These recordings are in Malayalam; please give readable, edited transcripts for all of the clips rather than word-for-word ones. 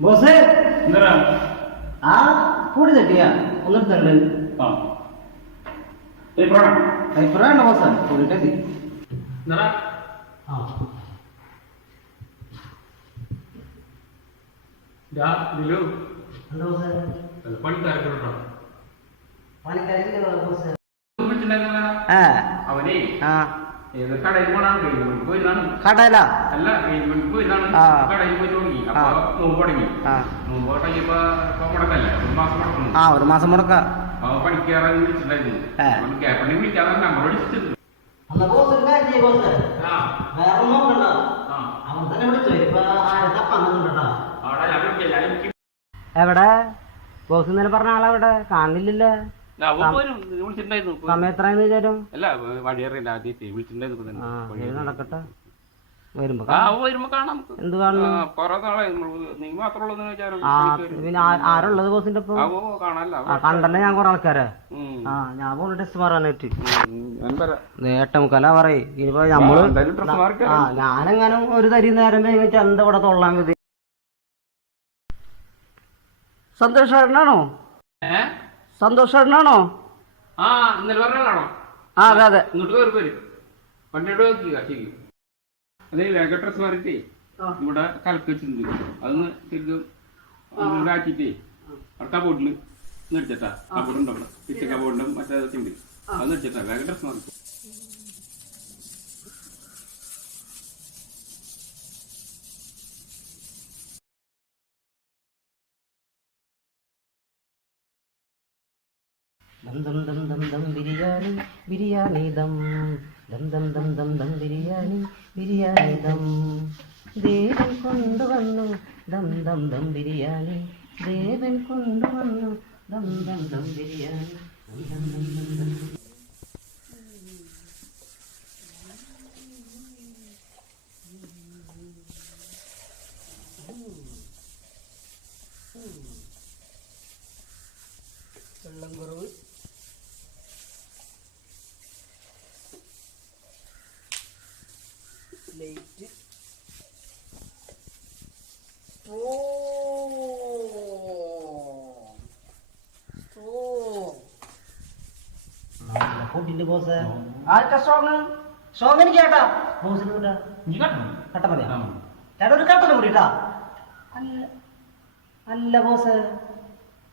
ബോസ് ആ കൂടി തട്ടിയാ ഒന്നെടുത്തുണ്ട് കൈപ്പുറാണോ ബോസ് കൂടിട്ടെത്തി അവനെ കടല അല്ല കടയിൽ പോയി തുടങ്ങി അപ്പൊ നോമ്പ് തുടങ്ങി നോമ്പ് തുടങ്ങിയപ്പോ മുടക്കല്ലേ ഒരു മാസം മുടക്ക പണിക്കാറ വിളിച്ചിട്ടുണ്ടായിരുന്നു കേപ്പണി വിളിക്കാതെ നമ്പർ വിളിച്ചിട്ടുണ്ട് എവിടെ ബോസ് ഇന്നലെ പറഞ്ഞ ആളെവിടെ കാണില്ലല്ലോ സമയം എത്രയെന്ന് വിചാരം നടക്കട്ടെ വരുമ്പോ എന്ത് പിന്നെ ആരുള്ളത് ബോസിന്റെ ഇപ്പൊ കണ്ടല്ലേ ഞാൻ കൊറേ ആൾക്കാരെ ഞാൻ പോണ ടെസ്റ്റ് മാറാനായിട്ട് നേട്ടമുക്കല്ല പറയേ ഇനിയിപ്പോ നമ്മള് ഞാനെങ്ങാനും ഒരു തരി നേരം വെച്ചാൽ എന്താ ഇവിടെ തൊള്ളാൻ മതി. സന്തോഷാണോ സന്തോഷാണോ? ഇന്നലെ പറഞ്ഞാണോ? അതെ അതെ ഇങ്ങോട്ട് കയറി പോരും വണ്ടിയോട് നോക്കിയാ ശരി. അതെ വേഗ ഡ്രസ് മാറിയിട്ടേ ഇവിടെ കലക്ക് വെച്ചിട്ടുണ്ട് അതൊന്ന് ശരിക്കും ആക്കിയിട്ടേ അവിടെ കബോർഡില് നിർത്തിട്ടാ കബോർഡ് ഉണ്ടോ അവിടെ കിച്ചൺ കബോർഡും മറ്റേതൊക്കെ ഉണ്ട് അത് നിർത്തിട്ടാ വേഗ ഡ്രസ് മാറി. ദം ദം ദം ദം ദം ബിരിയാണി ബിരിയാണി ദം ദം ദം ദം ദം ദം ബിരിയാണി ബിരിയാണി ദം ദേവൻ കൊണ്ടുവന്നു ദം ദം ദം ബിരിയാണി ദേവൻ കൊണ്ടുവന്നു ദം ദം ദം ബിരിയാണി ദം ദം ദം ദം ദം. വെള്ളം കുറവ് ലൈറ്റ് ഫുഡിന്റെ ബോസ് ആർക്കാ സ്ട്രോങ് സ്ട്രോങ് എനിക്ക് കേട്ടാ ബോസിന് കട്ട മതിയാ ചേട്ടാ ഒരു കട്ടനും കൂടിട്ടാ അല്ല അല്ല ബോസ്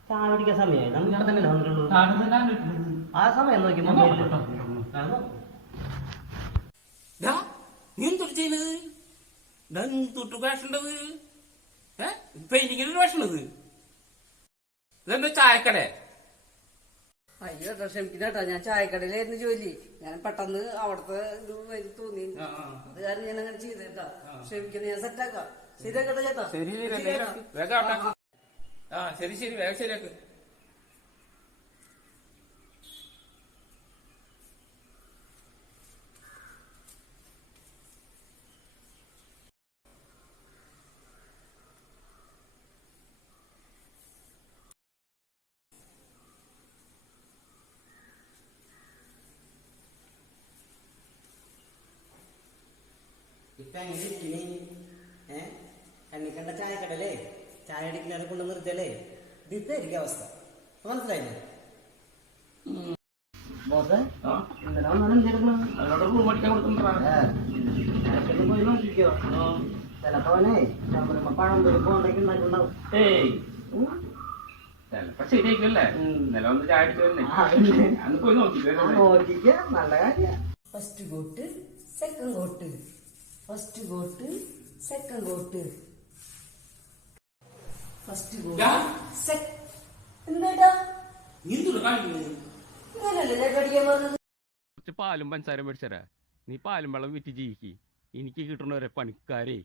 ചായ പിടിക്കാൻ സമയമായി നമുക്ക് തന്നെ വന്നിട്ടുള്ളൂ ആ സമയം നോക്കി നീ എന്തൊരു ചെയ്യുന്നത് തൊട്ട് വേഷണ്ടത് പെയിന്റിങ്ങിന് വേഷണത് ഇതെന്താ ചായക്കട? അയ്യോ ക്ഷമിക്കണേട്ടാ ഞാൻ ചായക്കടയിലായിരുന്നു ജോലി. ഞാൻ പെട്ടെന്ന് അവിടുത്തെ ഇത് തോന്നി അത് കാരണം ഞാൻ അങ്ങനെ ചെയ്തേട്ടാ. ക്ഷമിക്കണേ ഞാൻ സെറ്റാക്കാം. ശരിയാക്കട്ടെ ചേട്ടാ. ശരി ശരി വേഗം ശരിയാക്ക്. ഇപ്പൊ എങ്ങനെ ഇരിക്കണേ? കണ്ണിക്കണ്ട ചായക്കടല്ലേ ചായ അടിക്കുന്നവരെ കൊണ്ട് നിർത്തിയല്ലേ ഇതായിരിക്കും അവസ്ഥ. മനസ്സിലായില്ലേ ബോസ്? പോയി നോക്കിക്കോ ചിലപ്പോനെ പഴം പൊരി പോണ്ടേക്ക് ഉണ്ടായിട്ടുണ്ടാവും. ചിലപ്പോ ശരിയായിക്കല്ലേ നില ഒന്ന് ചായ അടിച്ചു പോയി നോക്കിക്ക നല്ല കാര്യ. First coat second coat first coat second coat first coat എന്താ കുറച്ച് പാലും പഞ്ചസാര മേടിച്ചരാ. നീ പാലും വെള്ളം വിറ്റ് ജീവിക്ക്. എനിക്ക് കിട്ടണ ഒരേ പണിക്കാരേ